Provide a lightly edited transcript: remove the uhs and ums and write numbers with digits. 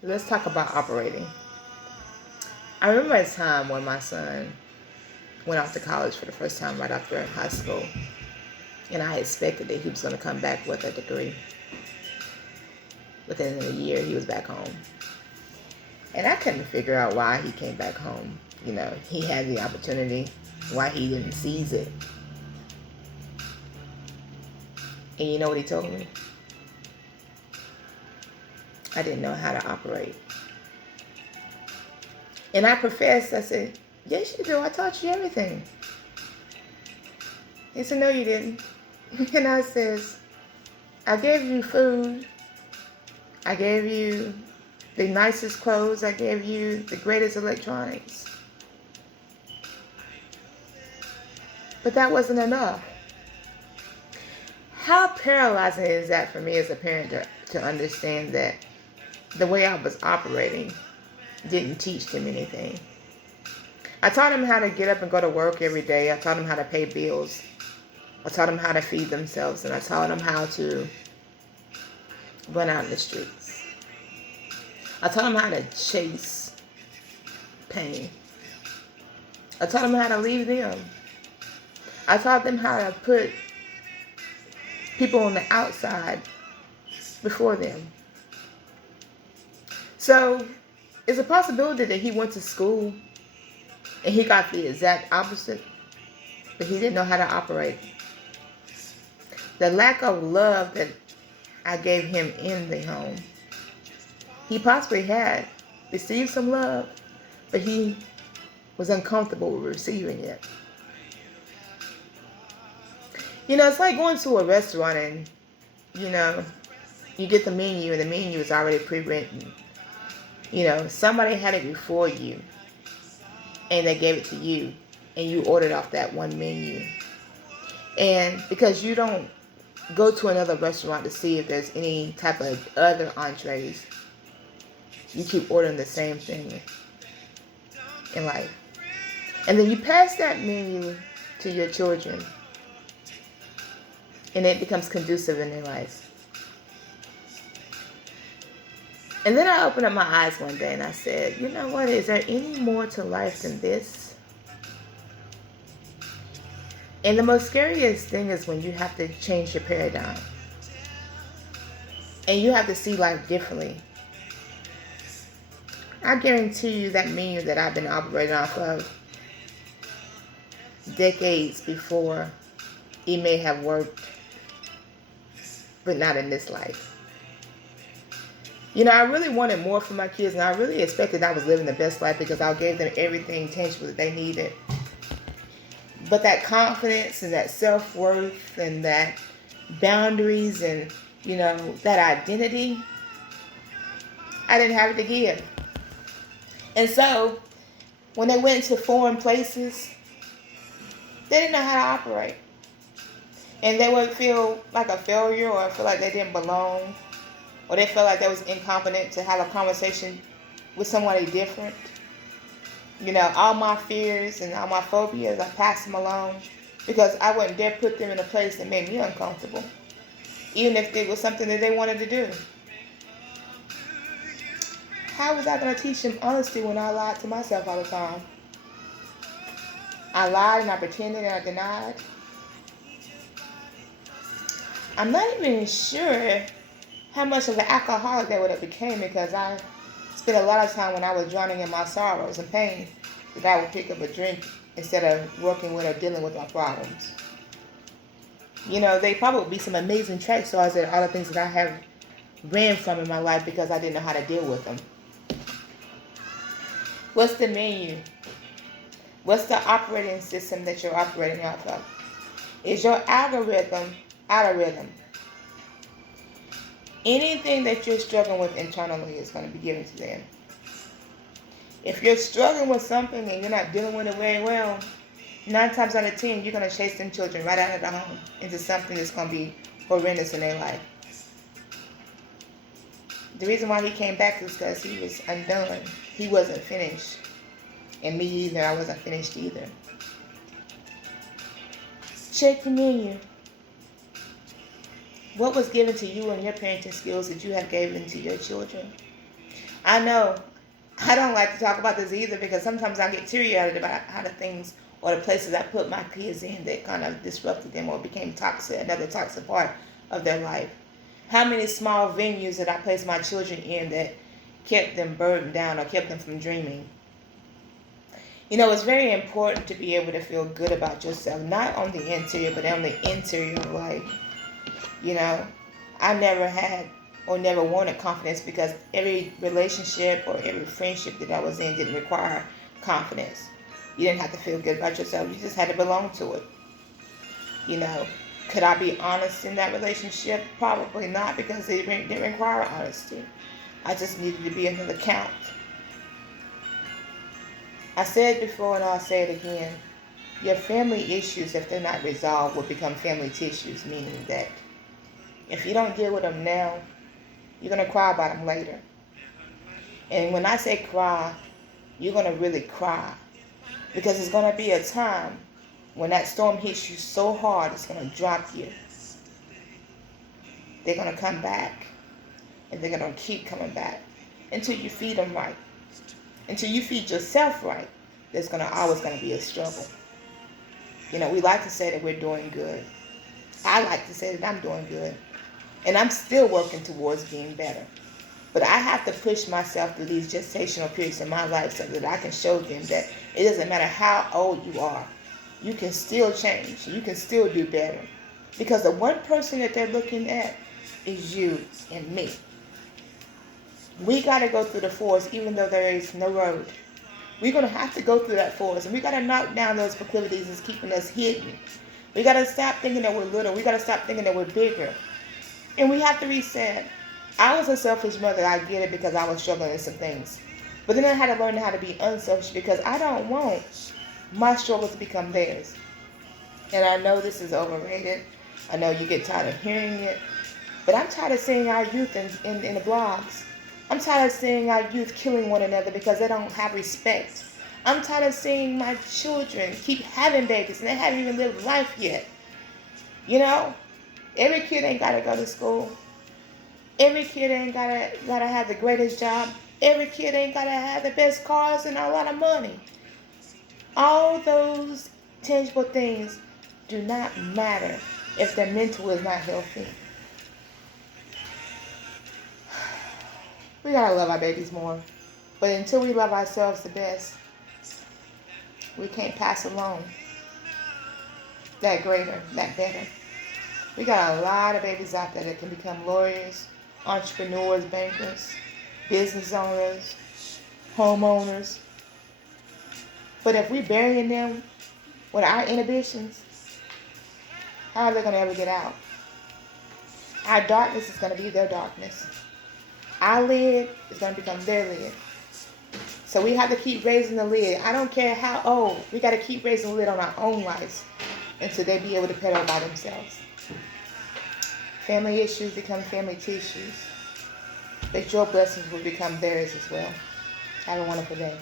Let's talk about operating. I remember a time when my son went off to college for the first time right after high school, and I expected that he was going to come back with a degree. Within a year, he was back home. And I couldn't figure out why he came back home. He had the opportunity, why he didn't seize it. And you know what he told me? I didn't know how to operate. And I professed, I said, yes, you do. I taught you everything. He said, no, you didn't. And I says, I gave you food. I gave you the nicest clothes. I gave you the greatest electronics. But that wasn't enough. How paralyzing is that for me as a parent to understand that the way I was operating didn't teach them anything. I taught them how to get up and go to work every day. I taught them how to pay bills. I taught them how to feed themselves. And I taught them how to run out in the streets. I taught them how to chase pain. I taught them how to leave them. I taught them how to put people on the outside before them. So it's a possibility that he went to school and he got the exact opposite, but he didn't know how to operate. The lack of love that I gave him in the home, he possibly had received some love, but he was uncomfortable with receiving it. It's like going to a restaurant and, you get the menu and the menu is already pre-written. Somebody had it before you and they gave it to you and you ordered off that one menu. And because you don't go to another restaurant to see if there's any type of other entrees, you keep ordering the same thing in life. And then you pass that menu to your children and it becomes conducive in their life. And then I opened up my eyes one day and I said, you know what? Is there any more to life than this? And the most scariest thing is when you have to change your paradigm. And you have to see life differently. I guarantee you that menu that I've been operating off of decades before, it may have worked, but not in this life. I really wanted more for my kids, and I really expected I was living the best life because I gave them everything tangible that they needed. But that confidence and that self-worth and that boundaries and, that identity, I didn't have it to give. And so, when they went to foreign places, they didn't know how to operate. And they would feel like a failure or feel like they didn't belong. Or they felt like they was incompetent to have a conversation with somebody different. All my fears and all my phobias, I passed them along because I wouldn't dare put them in a place that made me uncomfortable, even if it was something that they wanted to do. How was I going to teach them honesty when I lied to myself all the time? I lied and I pretended and I denied. I'm not even sure how much of an alcoholic that would have became because I spent a lot of time when I was drowning in my sorrows and pain that I would pick up a drink instead of working with or dealing with my problems. They probably would be some amazing track stars that all the things that I have ran from in my life because I didn't know how to deal with them. What's the menu? What's the operating system that you're operating off of? Is your algorithm out of rhythm? Anything that you're struggling with internally is going to be given to them. If you're struggling with something and you're not dealing with it very well, 9 times out of 10, you're going to chase them children right out of the home into something that's going to be horrendous in their life. The reason why he came back is because he was undone. He wasn't finished. And me either. I wasn't finished either. Check the menu. What was given to you and your parenting skills that you have given to your children? I know I don't like to talk about this either because sometimes I get teary-eyed about how the things or the places I put my kids in that kind of disrupted them or became toxic, another toxic part of their life. How many small venues that I placed my children in that kept them burdened down or kept them from dreaming? It's very important to be able to feel good about yourself, not on the interior, but on the interior of life. You know, I never had or never wanted confidence because every relationship or every friendship that I was in didn't require confidence. You didn't have to feel good about yourself. You just had to belong to it. You know, could I be honest in that relationship? Probably not because it didn't require honesty. I just needed to be another count. I said before and I'll say it again. Your family issues, if they're not resolved, will become family tissues, meaning that if you don't deal with them now, you're going to cry about them later. And when I say cry, you're going to really cry. Because it's going to be a time when that storm hits you so hard, it's going to drop you. They're going to come back. And they're going to keep coming back until you feed them right. Until you feed yourself right, there's always going to be a struggle. We like to say that we're doing good. I like to say that I'm doing good. And I'm still working towards being better. But I have to push myself through these gestational periods in my life so that I can show them that it doesn't matter how old you are. You can still change. You can still do better. Because the one person that they're looking at is you and me. We got to go through the forest even though there is no road. We're going to have to go through that forest. And we got to knock down those proclivities that's keeping us hidden. We got to stop thinking that we're little. We got to stop thinking that we're bigger. And we have to reset. I was a selfish mother. I get it because I was struggling with some things. But then I had to learn how to be unselfish because I don't want my struggle to become theirs. And I know this is overrated. I know you get tired of hearing it. But I'm tired of seeing our youth in the blogs. I'm tired of seeing our youth killing one another because they don't have respect. I'm tired of seeing my children keep having babies and they haven't even lived life yet. Every kid ain't got to go to school. Every kid ain't gotta have the greatest job. Every kid ain't got to have the best cars and a lot of money. All those tangible things do not matter if their mental is not healthy. We got to love our babies more. But until we love ourselves the best, we can't pass along that greater, that better. We got a lot of babies out there that can become lawyers, entrepreneurs, bankers, business owners, homeowners. But if we're burying them with our inhibitions, how are they going to ever get out? Our darkness is going to be their darkness. Our lid is going to become their lid. So we have to keep raising the lid. I don't care how old. We got to keep raising the lid on our own lives until they be able to pedal by themselves. Family issues become family tissues. But your blessings will become theirs as well. Have a wonderful day.